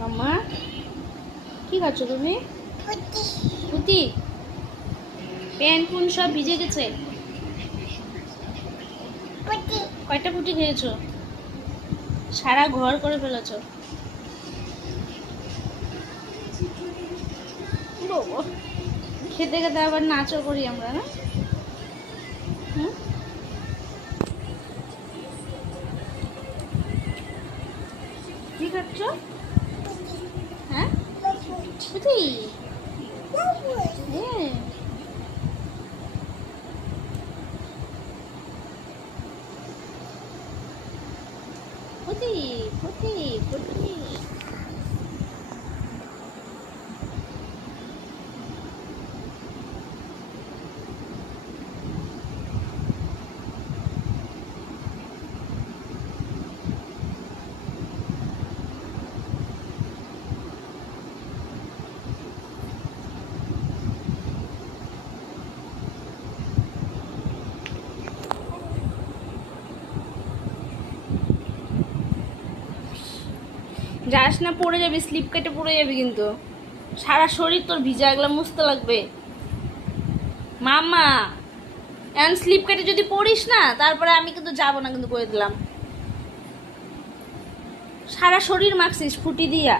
মাম্মা কি খাচ্ছ তুমি? পুতি। প্যান্ট পুন সব ভিজে গেছে। কয়টা পুটি খেয়েছো? সারা ঘর করে ফেলেছো। বাবা, খেতে খেতে আবার নাচও করি আমরা, না? হুম, কি খাচ্ছ? হ্যাঁ, পুতি। হ্যাঁ, পুতি পুতি পুতি। যাস না, পড়ে যাবি, স্লিপ কেটে পড়ে যাবি কিন্তু। সারা শরীর তোর ভিজা, এগুলো মুছতে লাগবে। মামা, এখন স্লিপ কেটে যদি পড়িস না, তারপরে আমি কিন্তু যাবো না, কিন্তু করে দিলাম। সারা শরীর মাখছিস ফুটি দিয়া।